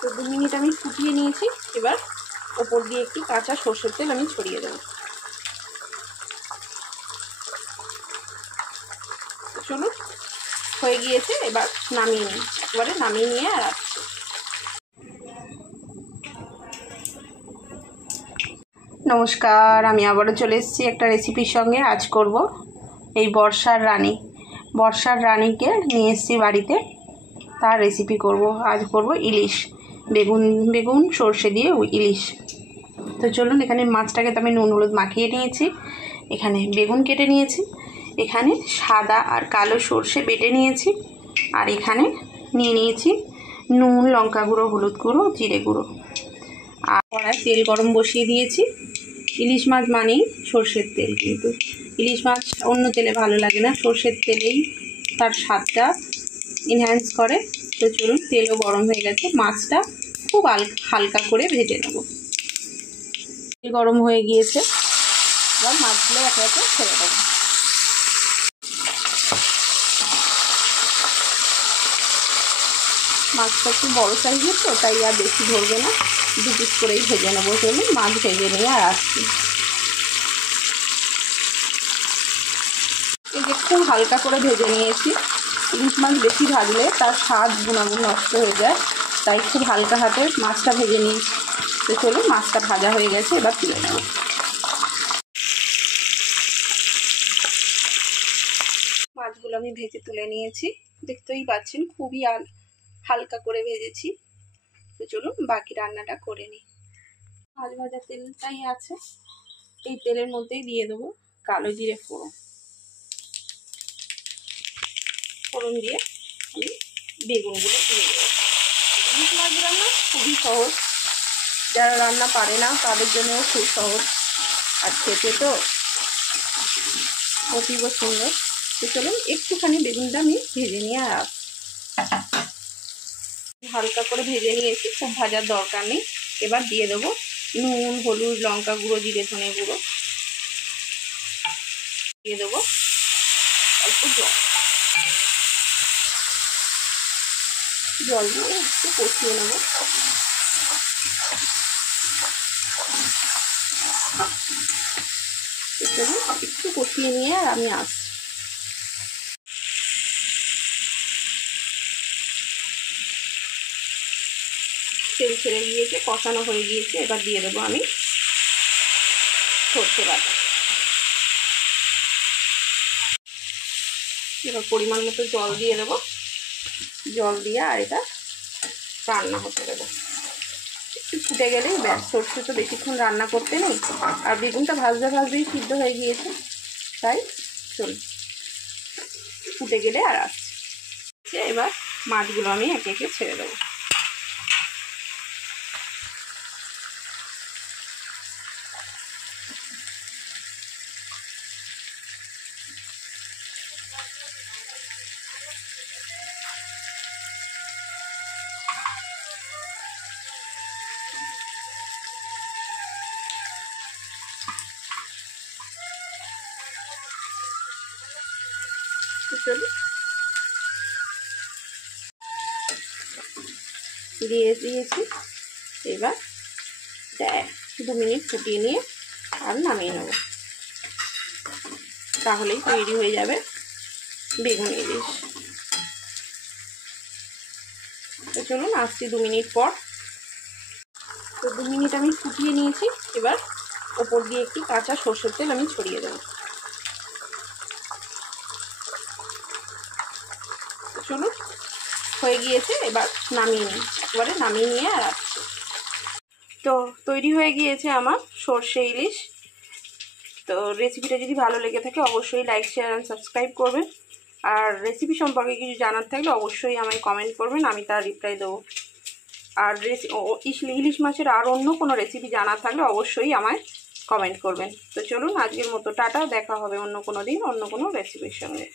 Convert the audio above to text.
তো 2 মিনিট আমি ফুটিয়ে নিয়েছি। এবার ওপর দিয়ে একটু কাঁচা সরষের তেল আমি ছড়িয়ে দেবো। চলুন, হয়ে গিয়েছে, এবার নামিয়ে নিই। এবারে নামিয়ে নিয়ে আর আসছি। নমস্কার, আমি আবারও চলে এসেছি একটা রেসিপির সঙ্গে। আজ করব এই বর্ষার রানীকে নিয়ে এসেছি বাড়িতে, তার রেসিপি করব। আজ করব ইলিশ, বেগুন সর্ষে দিয়ে ইলিশ। তো চলুন, এখানে মাছটাকে তো আমি নুন হলুদ মাখিয়ে নিয়েছি, এখানে বেগুন কেটে নিয়েছি, এখানে সাদা আর কালো সর্ষে বেটে নিয়েছি, আর এখানে নিয়ে নিয়েছি নুন, লঙ্কা গুঁড়ো, হলুদ গুঁড়ো, জিরে গুঁড়ো। আর কড়ায় তেল গরম বসিয়ে দিয়েছি। ইলিশ মাছ মানেই সর্ষের তেল, কিন্তু ইলিশ মাছ অন্য তেলে ভালো লাগে না, সর্ষের তেলেই তার স্বাদটা এনহ্যান্স করে। তো চলুন, তেলও গরম হয়ে গেছে, মাছটা খুব হালকা করে ভেজে নেব। তেল গরম হয়ে গিয়েছে, এবার মাছগুলো একে একে ছেড়ে দেবো। মাছটা একটু বড়ো সাইজের তো, তাই আর বেশি ধরবে না, 2 পিস করেই ভেজে নেবো। চলুন, মাছ ভেজে নিয়ে আর আসছি। এই যে খুব হালকা করে ভেজে নিয়েছি। ইলিশ মাছ বেশি ভাজলে তার স্বাদ গুণাগুণ নষ্ট হয়ে যায়, তাই খুব হালকা হাতে মাছটা ভেজে নিয়েছি। তো চলুন, মাছটা ভাজা হয়ে গেছে, এবার তুলে নেব। মাছগুলো আমি ভেজে তুলে নিয়েছি, দেখতেই পাচ্ছেন খুবই হালকা করে ভেজেছি। তো চলুন, বাকি রান্নাটা করে নিই। মাছ ভাজা তেলটাই আছে, এই তেলের মধ্যেই দিয়ে দেবো কালো জিরে ফোড়ন দিয়ে আমি বেগুনগুলো তুলে দেবো। ইলিশ মাছ রান্না খুবই সহজ, যারা রান্না পারে না তাদের জন্যও খুব সহজ, আর খেতে তো অতীব সুন্দর। তো চলুন, একটুখানি বেগুনটা আমি ভেজে নিয়ে আর হালকা করে ভেজে নিয়েছি, খুব ভাজার দরকার নেই। এবার দিয়ে দেবো নুন, হলুদ, লঙ্কা গুঁড়ো, জিরে ধনে গুঁড়ো, দিয়ে দেবো অল্প জল দিয়ে একটু কষিয়ে নেব। একটু কষিয়ে নিয়ে আর আমি আসছি। তেল ছেড়ে গিয়েছে, কষানো হয়ে গিয়েছে, এবার দিয়ে দেবো আমি সর্ষে বাটা। এবার পরিমাণ মতো জল দিয়ে দেবো, জল দিয়ে আর এটা রান্না হতে দেবো। একটু ফুটে গেলেই ব্যাস, সর্ষে তো বেশিক্ষণ রান্না করতে নেই, আর বেগুনটা ভাজতেই সিদ্ধ হয়ে গিয়েছে, তাই চলুন ফুটে গেলে আর আসছে। এবার মাছগুলো আমি একে একে ছেড়ে দেবো। দিয়ে দিয়েছি, এবার 2 মিনিট ফুটিয়ে নিয়ে আর নামিয়ে নেব, তাহলেই তৈরি হয়ে যাবে বেগুন ইলিশ। তো চলুন, আসছি 2 মিনিট পর। তো 2 মিনিট আমি ফুটিয়ে নিয়েছি, এবার ওপর দিয়ে একটু কাঁচা সরষের তেল আমি ছড়িয়ে দেবো। চলুন, হয়ে গিয়েছে, এবার নামিয়ে নিই। এবারে নামিয়ে নিয়ে আর আসছি। তো তৈরি হয়ে গিয়েছে আমার সর্ষে ইলিশ। তো রেসিপিটা যদি ভালো লেগে থাকে অবশ্যই লাইক, শেয়ার অ্যান্ড সাবস্ক্রাইব করবেন। আর রেসিপি সম্পর্কে কিছু জানার থাকলে অবশ্যই আমায় কমেন্ট করবেন, আমি তার রিপ্লাই দেবো। আর ইলিশ মাছের আর অন্য কোনো রেসিপি জানার থাকলে অবশ্যই আমায় কমেন্ট করবেন। তো চলুন, আজকের মতো টাটা, দেখা হবে অন্য কোনো দিন অন্য কোনো রেসিপির সঙ্গে।